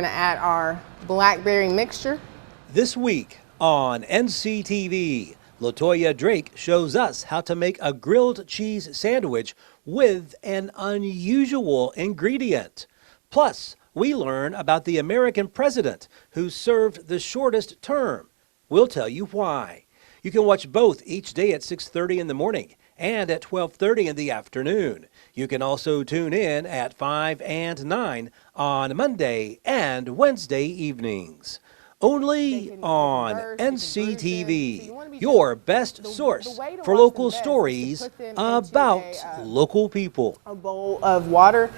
going to add our blackberry mixture. This week on NCTV, LaToya Drake shows us how to make a grilled cheese sandwich with an unusual ingredient. Plus, we learn about the American president who served the shortest term. We'll tell you why. You can watch both each day at 6:30 in the morning and at 12:30 in the afternoon. You can also tune in at 5 and 9 on Monday and Wednesday evenings. Only on NCTV, your best source for local stories about local people. A bowl of water.